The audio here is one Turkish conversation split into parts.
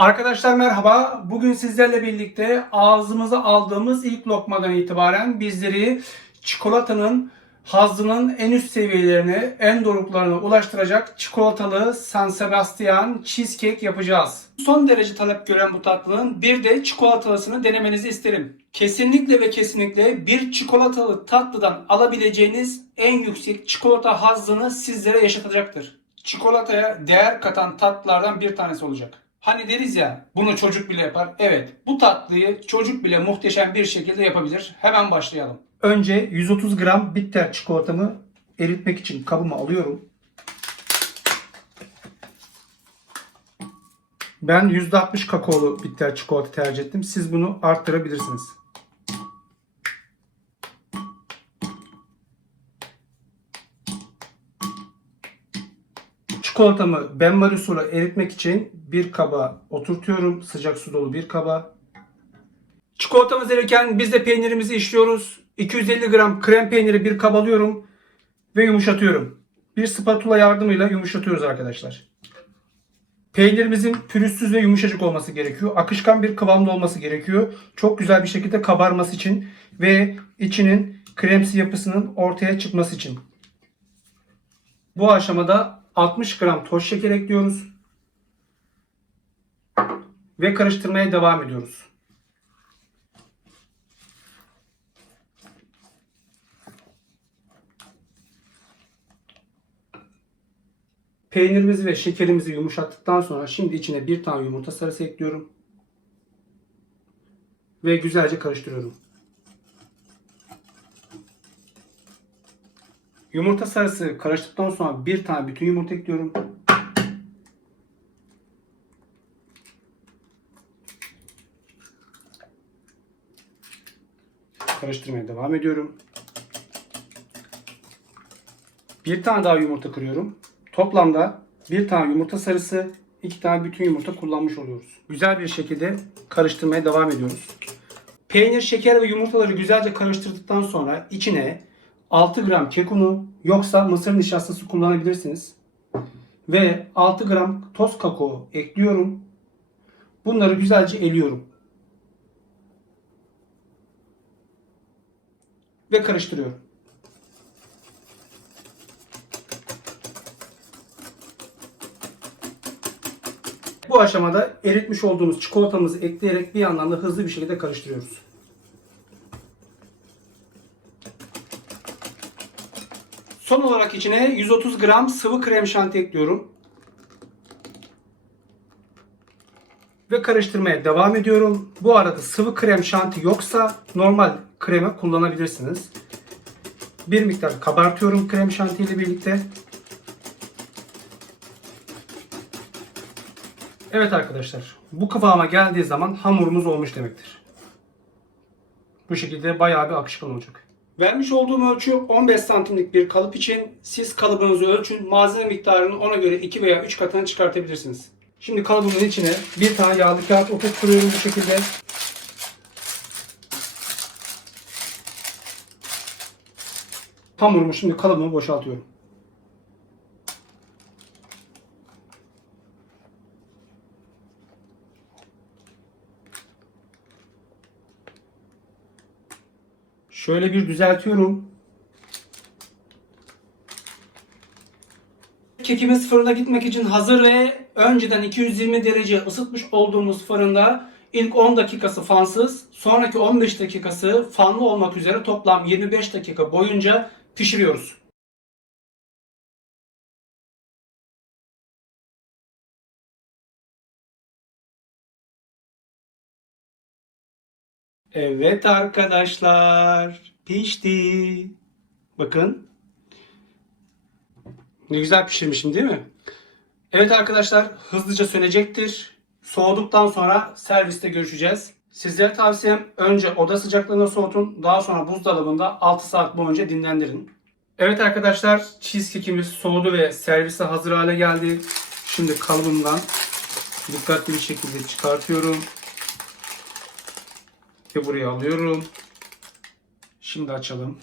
Arkadaşlar merhaba. Bugün sizlerle birlikte ağzımıza aldığımız ilk lokmadan itibaren bizleri çikolatanın hazzının en üst seviyelerine, en doruklarına ulaştıracak çikolatalı San Sebastian cheesecake yapacağız. Son derece talep gören bu tatlının bir de çikolatalısını denemenizi isterim. Kesinlikle ve kesinlikle bir çikolatalı tatlıdan alabileceğiniz en yüksek çikolata hazzını sizlere yaşatacaktır. Çikolataya değer katan tatlılardan bir tanesi olacak. Hani deriz ya bunu çocuk bile yapar. Evet bu tatlıyı çocuk bile muhteşem bir şekilde yapabilir. Hemen başlayalım. Önce 130 gram bitter çikolatamı eritmek için kabıma alıyorum. Ben %60 kakaolu bitter çikolata tercih ettim. Siz bunu arttırabilirsiniz. Çikolatamı benmari suyla eritmek için bir kaba oturtuyorum. Sıcak su dolu bir kaba. Çikolatamız erirken biz de peynirimizi işliyoruz. 250 gram krem peyniri bir kaba alıyorum ve yumuşatıyorum. Bir spatula yardımıyla yumuşatıyoruz arkadaşlar. Peynirimizin pürüzsüz ve yumuşacık olması gerekiyor. Akışkan bir kıvamda olması gerekiyor. Çok güzel bir şekilde kabarması için ve içinin kremsi yapısının ortaya çıkması için. Bu aşamada 60 gram toz şeker ekliyoruz. Ve karıştırmaya devam ediyoruz. Peynirimizi ve şekerimizi yumuşattıktan sonra şimdi içine bir tane yumurta sarısı ekliyorum. Ve güzelce karıştırıyorum. Yumurta sarısı karıştıktan sonra bir tane bütün yumurta ekliyorum. Karıştırmaya devam ediyorum. Bir tane daha yumurta kırıyorum. Toplamda bir tane yumurta sarısı, iki tane bütün yumurta kullanmış oluyoruz. Güzel bir şekilde karıştırmaya devam ediyoruz. Peynir, şeker ve yumurtaları güzelce karıştırdıktan sonra içine 6 gram kek unu yoksa mısır nişastası kullanabilirsiniz. Ve 6 gram toz kakao ekliyorum. Bunları güzelce eliyorum. Ve karıştırıyorum. Bu aşamada eritmiş olduğumuz çikolatamızı ekleyerek bir yandan da hızlı bir şekilde karıştırıyoruz. Son olarak içine 130 gram sıvı krem şanti ekliyorum. Ve karıştırmaya devam ediyorum. Bu arada sıvı krem şanti yoksa normal kremi kullanabilirsiniz. Bir miktar kabartıyorum krem şanti ile birlikte. Evet arkadaşlar bu kıvama geldiği zaman hamurumuz olmuş demektir. Bu şekilde bayağı bir akışkan olacak. Vermiş olduğum ölçü 15 santimlik bir kalıp için siz kalıbınızı ölçün. Malzeme miktarını ona göre 2 veya 3 katına çıkartabilirsiniz. Şimdi kalıbımın içine bir tane yağlı kağıt oturtuyorum bu şekilde. Hamurumu şimdi kalıbımı boşaltıyorum. Şöyle bir düzeltiyorum. Kekimiz fırına gitmek için hazır ve önceden 220 derece ısıtmış olduğumuz fırında ilk 10 dakikası fansız, sonraki 15 dakikası fanlı olmak üzere toplam 25 dakika boyunca pişiriyoruz. Evet arkadaşlar pişti. Bakın. Ne güzel pişirmişim değil mi? Evet arkadaşlar hızlıca sönecektir. Soğuduktan sonra serviste görüşeceğiz. Sizlere tavsiyem önce oda sıcaklığında soğutun. Daha sonra buzdolabında 6 saat boyunca dinlendirin. Evet arkadaşlar cheesecake'imiz soğudu ve servise hazır hale geldi. Şimdi kalıbımdan dikkatli bir şekilde çıkartıyorum. Ve buraya alıyorum. Şimdi açalım.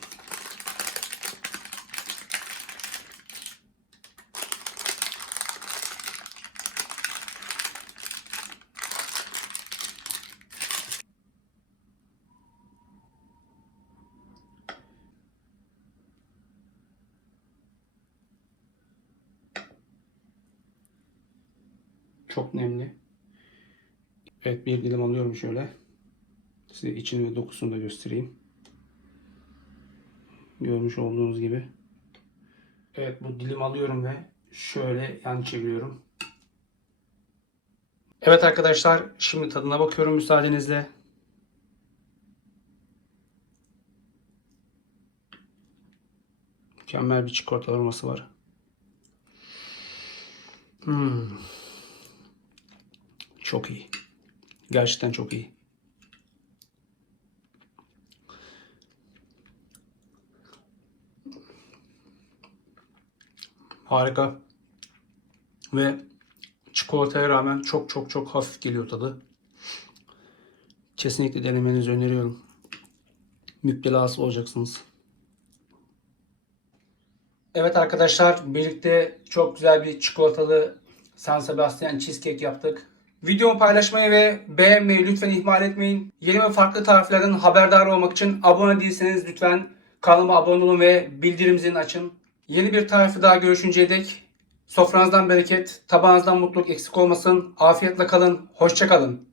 Çok nemli. Evet bir dilim alıyorum şöyle. Size içini ve dokusunu da göstereyim. Görmüş olduğunuz gibi. Evet bu dilim alıyorum ve şöyle yan çeviriyorum. Evet arkadaşlar şimdi tadına bakıyorum müsaadenizle. Mükemmel bir çikolata aroması var. Hmm. Çok iyi. Gerçekten çok iyi. Harika. Ve çikolataya rağmen çok çok çok hafif geliyor tadı. Kesinlikle denemenizi öneriyorum. Müptelası olacaksınız. Evet arkadaşlar birlikte çok güzel bir çikolatalı San Sebastian cheesecake yaptık. Videomu paylaşmayı ve beğenmeyi lütfen ihmal etmeyin. Yeni ve farklı tariflerden haberdar olmak için abone değilseniz lütfen kanalıma abone olun ve bildirim zilini açın. Yeni bir tarifi daha görüşünceye dek sofranızdan bereket, tabağınızdan mutluluk eksik olmasın. Afiyetle kalın, hoşça kalın.